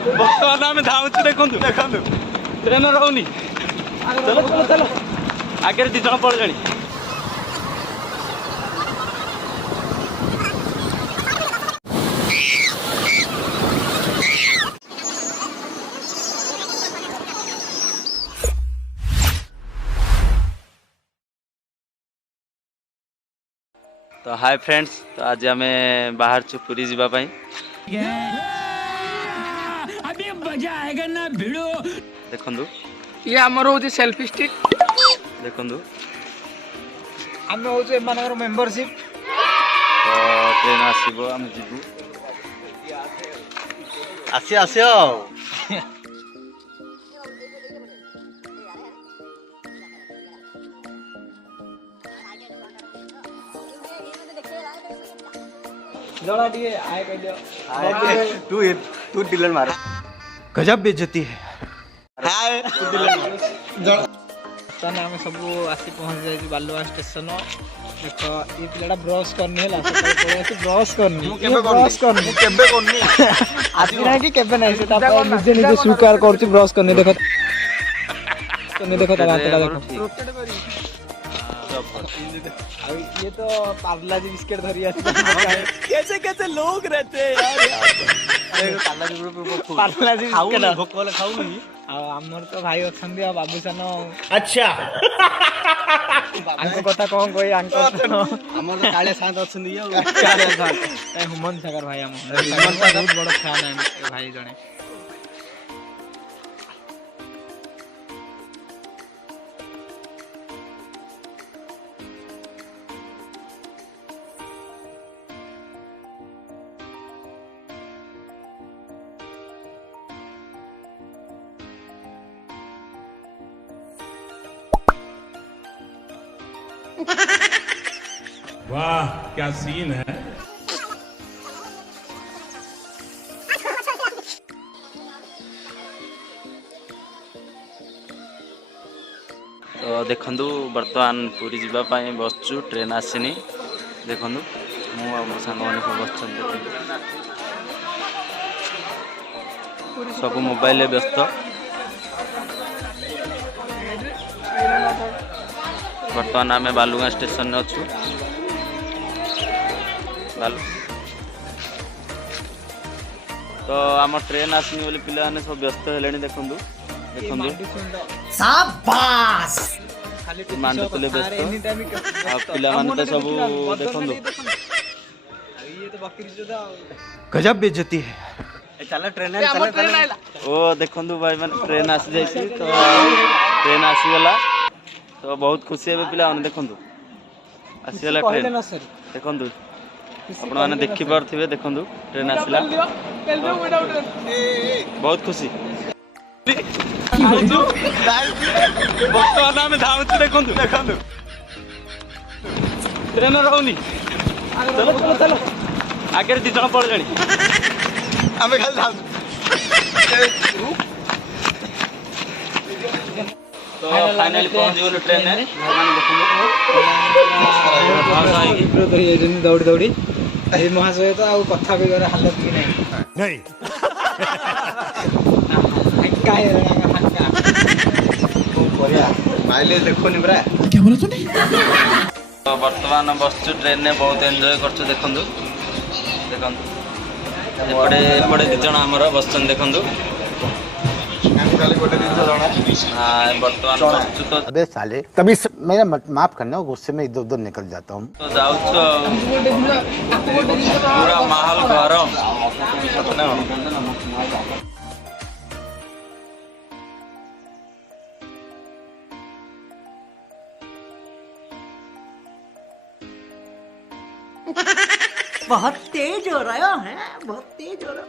बर्तमान आम धाऊ देखु देखु ट्रेन रोनी चलो चलो चलो आगे दी जन पड़ जानी तो हाय फ्रेंड्स तो आज आम बाहर छु पुरी जीवा पाई अभी मजा आएगा ना भिड़ो देखंदु ये आमर हो सेल्फी स्टिक देखंदु आम हो मेंबरशिप तो ट्रेन आसीबो हम जीवु आसी आसियो जड़ा दिए आए कह दियो तू डिलन मार गजब बेइज्जती है हाय तू डिलन मार तने हम सब आसी पहुंच जाई बालुआ स्टेशन देखो ये पिलाडा ब्रश करनी है ब्रश करनी ब्रश करनी केबे कोनी आज ना कि केबे नहीं से ताप निजे निजे स्वीकार करछि ब्रश करनी देखो ता हाथटा देखो ये तो पार्लाजी बिस्किट धरी कैसे कैसे लोग रहते हैं यार पार्लाजी बिस्किट भोक वाला खाऊ नहीं आमर तो भाई अछंदी आ बाबूसान अच्छा आंको कथा कोन कोई आंको हमर तो काले साथ अछंदी काले साथ हुमन सागर भाई हम बहुत बड़ा फैन है भाई जने वाह क्या सीन है तो देखंदु वर्तमान पुरी जीवा पाई बसचु ट्रेन आसीनी देखंदु मु आ मो संग माने सब बसछन सब मोबाइल ले व्यस्त वर्तमान आम बालुगा स्टेशन अच्छु तो आम ट्रेन आसनी बोली पिला माने सब व्यस्त हेलेनी देखंदु देखंदु शाबाश मानते व्यस्त आ पिला माने तो सब देखंदु ये तो बकरी जोदा गजब बेइज्जती है चल ट्रेन ओ देखंदु भाई माने ट्रेन आसी जाइसी तो ट्रेन आसी गला तो बहुत खुशी है पिला माने देखंदु आसी गला ट्रेन देखंदु आपण माने देखि पारथिबे देखंदु ट्रेन आसीला बहुत खुशी वर्तमान आम धाऊ देखंदु देखंदु ट्रेन रोनी चलो चलो चलो आगे दी जन पड़ जानी हमें खाली धाऊ तो फाइनली पहुंच गयो ट्रेन है दौड़ी दौड़ी ए महाशय तो आउ कथा भी करे हालत की नहीं हक्का है हक्का बढ़िया माइलेज देखो नि बरा क्या बोला तूने तो वर्तमान बसचु ट्रेन ने बहुत एंजॉय करछु देखंदु देखंदु एपड़े एपड़े दी जण हमर बसचन देखंदु हां वर्तमान बसचु तो अबे साले कभी मेरा माफ करना गुस्से में इधर उधर निकल जाता हूँ तो जाउछु पूरा माहौल गरम बहुत तेज हो रहा है बहुत तेज हो रहा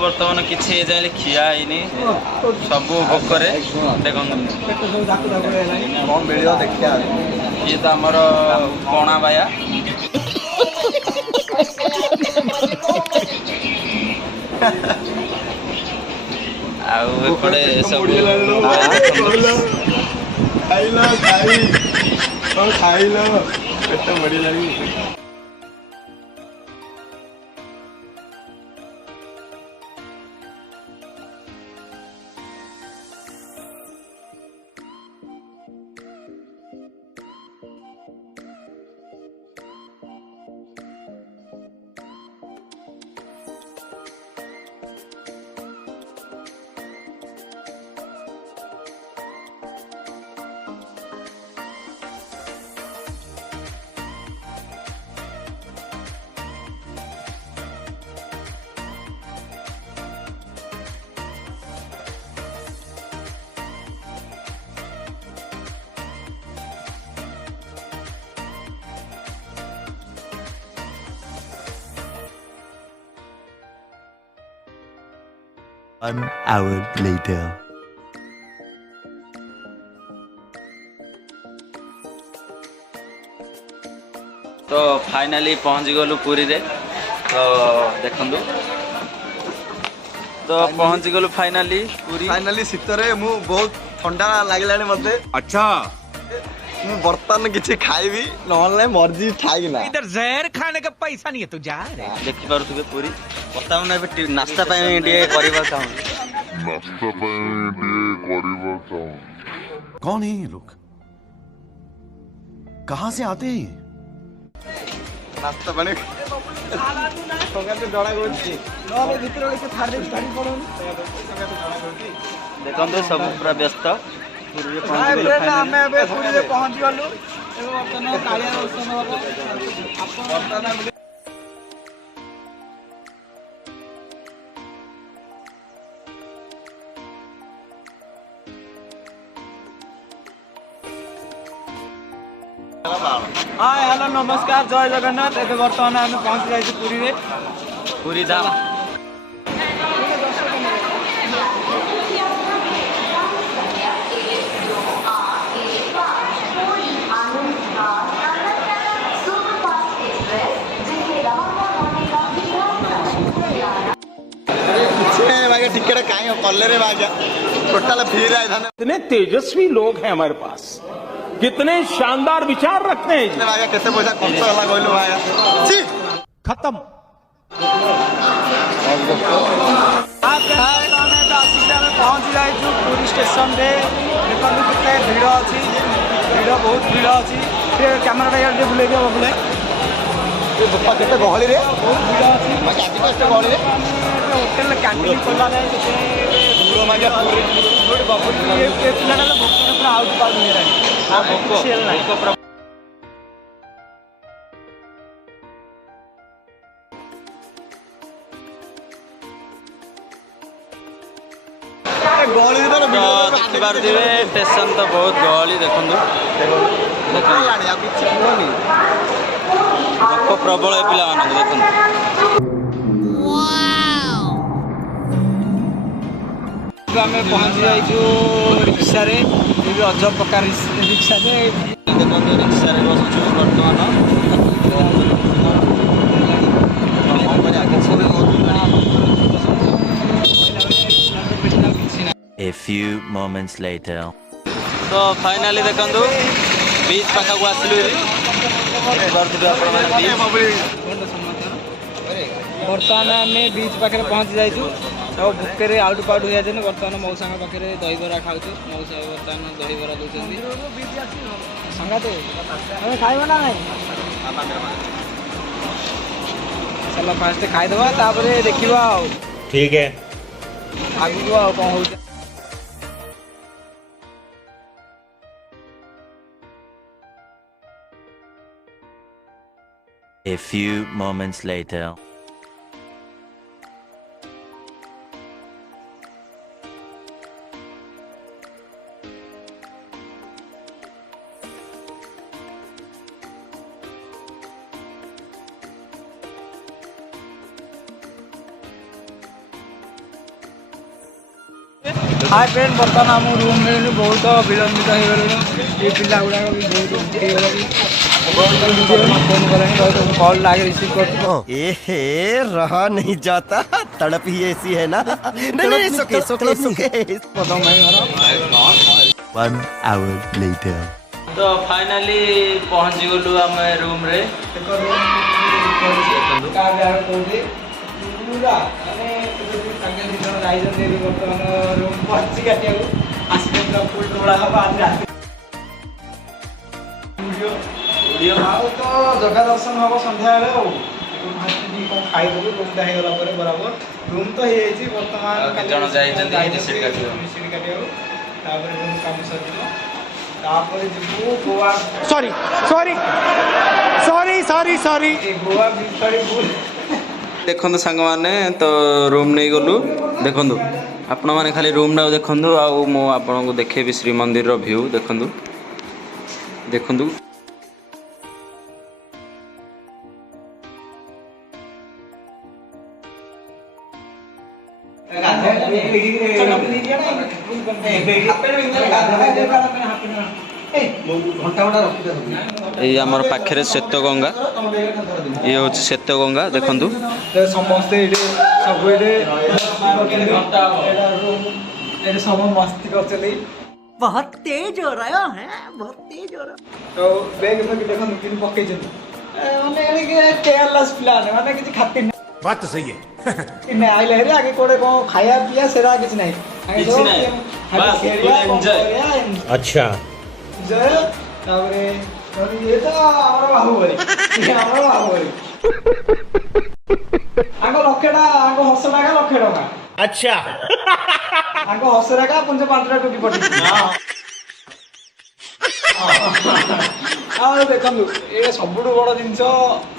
वर्तमान किसी जाए खिया ही सब भोकरे देखो देखिए ये तो आमर पणा बाया आउे सब खाइल पेट बड़ी लगी 1 hour later. तो फाइनाली पहुँच गलु पुरी रे तो देखंदु तो पहुँच गलु फाइनाली पुरी फाइनाली शीतरे मु बहुत ठंडा लागलानी मते अच्छा मु बर्तन किछि खाइबी नहले मर्जी खाइ ना इधर जहर खाने का पैसा नहीं है तू जा रे देखि पारुथबे पुरी वर्तमान एबे नाश्ता पय टिके करबा चाहू कौन है ये लोग? कहाँ से आते हैं? नास्ता बने संगाते डळा गोछि ନହେଲେ ଭିତରେ କିଛି ଥାର୍ଡ ଷ୍ଟାର୍ଟ କରୁନ देखंदु सब पूरा व्यस्त पुरी रे पहुँच गलु ଆମେ फाइनाली ଏବେ ପୁରୀରେ ପହଞ୍ଚି ଗଲୁ ଏବେ ବର୍ତ୍ତମାନ କାଳିଆ ଦର୍ଶନ ହବ ଆପଣ हाय हेलो नमस्कार जय जगन्नाथ एबे वर्तमान आमे पहुंच जाइछु पुरी रे पुरी धाम छे भागे टिकट काई कल्ले रे भागे टोटल फ्री आइ थाने कितने तेजस्वी लोग हैं हमारे पास कितने शानदार विचार रखते हैं जी। भागे केते पैसा खर्च होला कहलु भाया छी खत्म पहुंच जाइछु पुरी स्टेशन रे देखନ୍ତୁ କେତେ ଭିଡ଼ ଅଛି ଭିଡ଼ ବହୁତ ଭିଡ଼ ଅଛି ସେ କ୍ୟାମେରାଟା ଇଆଡ଼େ ଟିକେ ବୁଲେଇ ଦିଅ ବୁଲେ ए बप्पा केते गहली रे ବହୁତ ଭିଡ଼ ଅଛି भागे आजि केते गहली रे ହୋଟେଲ କ୍ୟାଣ୍ଟିନ ଖୋଲା ନାହିଁ पूरा मागे पूरे ଏ ପିଲାଟା ଭୋକରେ ପୁରା ଆଉଟ ପାଉଟ ହେଇଗଲାଣି କିଛି ହେଲେ ନାହିଁ गहली रे तो देखि पारुथबे स्टेशन तो बहुत गहली देखंदु लाणी आ किछि कोनी लोक प्रबल ए पिला मानक देखंदु ଆମେ ପହଞ୍ଚି ଯାଇଛୁ ରିକ୍ସାରେ ଏ ବି ଅଜବ ପ୍ରକାର ରିକ୍ସାରେ देखंदु रिक्शा रे बसछु वर्तमान A few moments later. तो फाइनाली देखंदु बीच पाखा को आसलु पारुथबे आपण माने ବର୍ତ୍ତମାନ ଆମେ ବିଚ୍ ପାଖରେ ପହଞ୍ଚି ଯାଇଛୁ ସବୁ ଭୋକରେ ଆଉଟ ପାଉଟ ହୋଇଯାଇଛନ୍ତି ବର୍ତ୍ତମାନ ମଉସାଙ୍କ ପାଖରେ ଦହିବରା ଖାଉଛୁ ମଉସା ବର୍ତ୍ତମାନ ଦହିବରା ଦେଉଛନ୍ତି ସଙ୍ଗାତେ ଆମେ ଖାଇବ ନା ନାଇଁ ଚାଲ ଫାଷ୍ଟ ଖାଇଦେବା ତାପରେ ଦେଖିବା ଆଉ ठीक है ଆଗକୁ ଆଉ କ'ଣ ହେଉଛି A few moments later. Hi friend बर्तमान आम रूम में बहुत विलंबित हो गलु ये पिला गुड़ाक भी बहुत फोन करें कॉल लागे रिसीव कर एहे रहा नहीं जाता तड़प ही ऐसी है ना नहीं नहीं सुके सुके सुके पदम है घर 1 hour later. तो फाइनाली पहुंच गलु आम रूम रे बर्तमान रूम पहुंची काटिया आसपे फुल टोला हम आज रात तो जगह दर्शन हम सन्ध्या खाइदेलु रूमटा हो गला बराबर रूम तो हो बर्तमान जन जाइछन्ती सीट काटियो रूम काम सरियो तापर जिबु Goa sorry sorry sorry sorry sorry Goa भितर बुल देखंदु संग माने तो रूम नहीं गलु देखंदु आपण माने खाली रूम ना देखंदु आ मो आपन को देखेबी श्री मंदिर रो व्यू देखंदु देखंदु ये आमर पाखे श्वेत गंगा ये हूँ श्वेत गंगा देखु समस्ते सब सब मस्ती कर बहुत तेज हो रहा है बहुत तेज हो रहा तो बैग में देखो तीन पकई माने केयरलेस पिला माने किसी खातिर बात तो सही है नहीं आइले रे आगे कोड़े को खाया पिया सेरा किछ नहीं किछ नहीं, बस full enjoy। अच्छा जय तावरे ये तो हमर बाहुबली ये हमर बाहुबली आगो लखेडा आगो हसडा का लखेडा का अच्छा आगो हसडा का 5-5 टुकी पटी देखु ये सब बड़ जिनस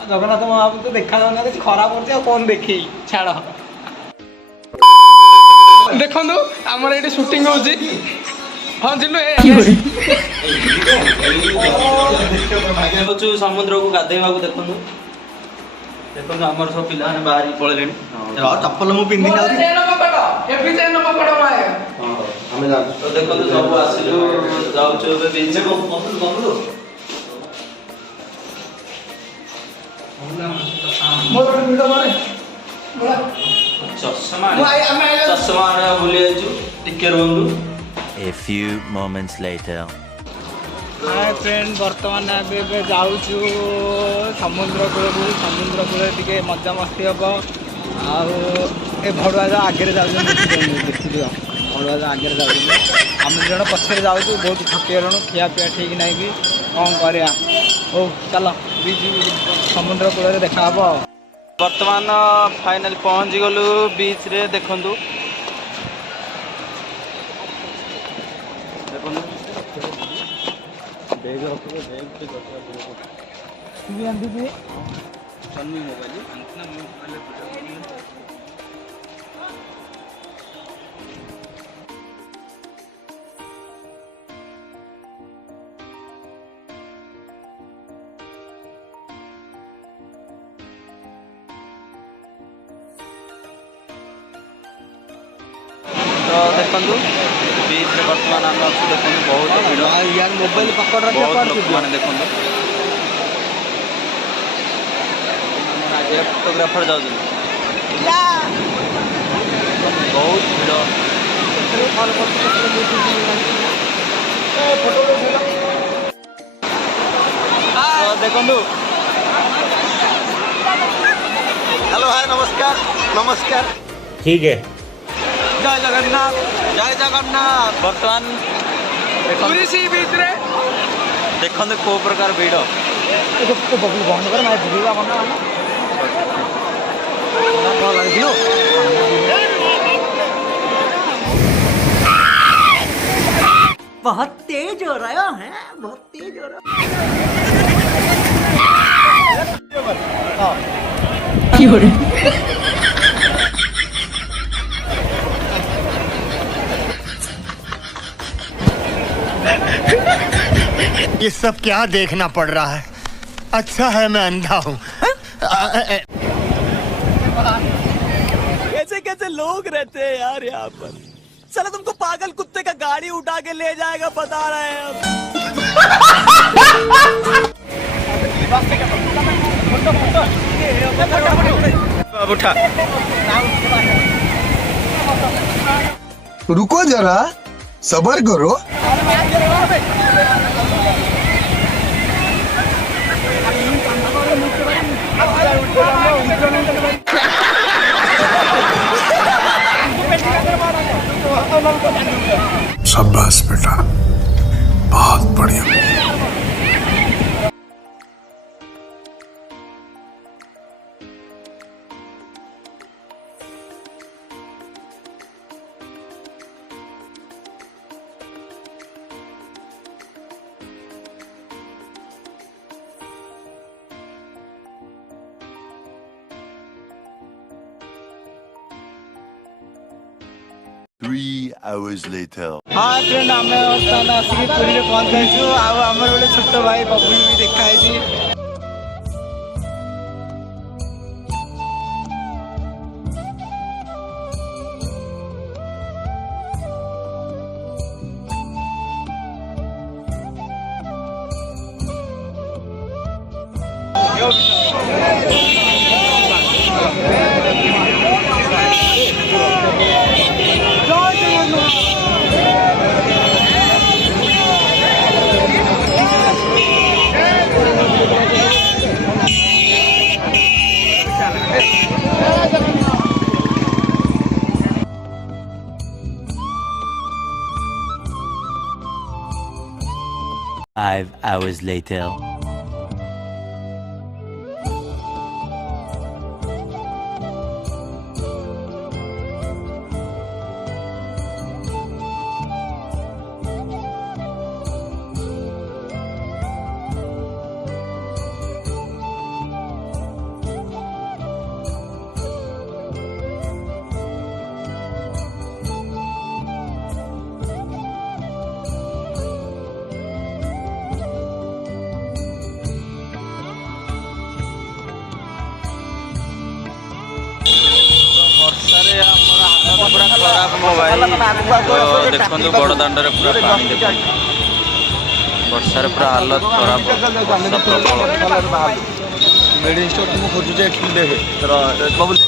जगन्नाथ महाप्रभु तो देखा जाना किसी खराब कर कौन देखे छाड़ देखु आमर ये सुटिंग हो हाँ जिन्नू समुद्र को गाधेवा देखु देखो आमर सब पिला बाहर पड़े चप्पल मु पिंधि तो देखो सब आसिलु जाऊँ बीच चषमा चषमा भूली टिके रुहतु। A few moments later. Hi friend बर्तमान ए जाऊँ समुद्र कूल को समुद्र कूल टे मजा मस्ती हम आए भड़ुआ आगे जाऊँ देखिए भड़ुआ आगे जाऊँ आम जन पछे जाऊँ बहुत थकी गलु खिया पिया ठीक ना भी कौन करा हो चल बीच समुद्र कूल देखा वर्तमान फाइनल पहुँच गलु बीच रे देखु तो देखु बीच में बर्तमान आम अच्छे देखो बहुत भीड़ मोबाइल पकड़ बहुत लोक मैंने देखो आगे फोटोग्राफर जाऊँ बहुत भीड़ देखु हेलो हाय नमस्कार नमस्कार ठीक है जय जगन्नाथ जय जगन्नाथ बर्तमान देखो को प्रकार भीड़ बंद कर मैं भूलिगा बहुत तेज हो रहा है बहुत तेज हो रहा ये सब क्या देखना पड़ रहा है अच्छा है मैं अंधा हूँ कैसे कैसे लोग रहते हैं यार यहाँ पर चलो तुमको पागल कुत्ते का गाड़ी उठा के ले जाएगा बता रहे हैं अब उठा रुको जरा सबर करो शाबाश बेटा बहुत बढ़िया Three hours later. हाँ फ्रेंड आम बर्तमान आसिक पुरी पहुँचु आमर गोटे छोट भाई बबुल भी देखाई 5 hours later. ବର୍ଷାରେ ଆମର ହାଲତ ପୁରା ଖରାପ ମୋ ଭାଇ। ତ ଦେଖନ୍ତୁ ବଡ଼ ଦାଣ୍ଡରେ ପୁରା ପାଣି ଦେଖନ୍ତୁ। ବର୍ଷାରେ ପୁରା ହାଲତ ଖରାପ, ବର୍ଷା ପ୍ରବଳ।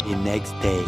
The next day.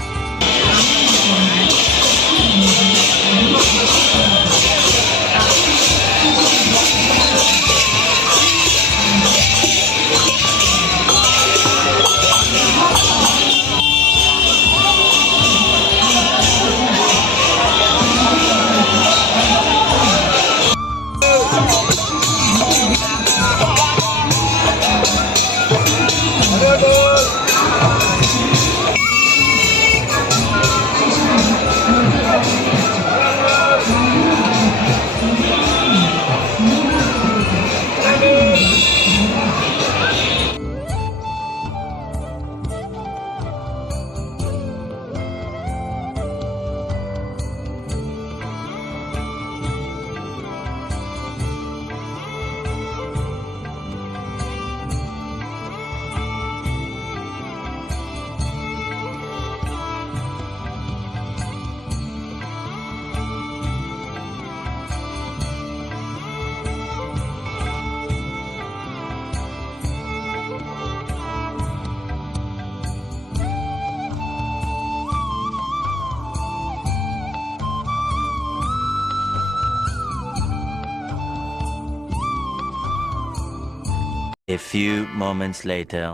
A few moments later.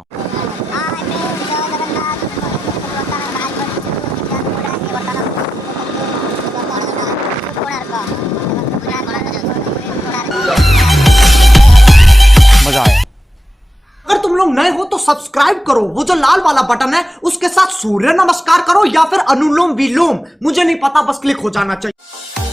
मजा आया। अगर तुम लोग नए हो तो सब्सक्राइब करो, वो जो लाल वाला बटन है उसके साथ सूर्य नमस्कार करो या फिर अनुलोम विलोम, मुझे नहीं पता, बस क्लिक हो जाना चाहिए।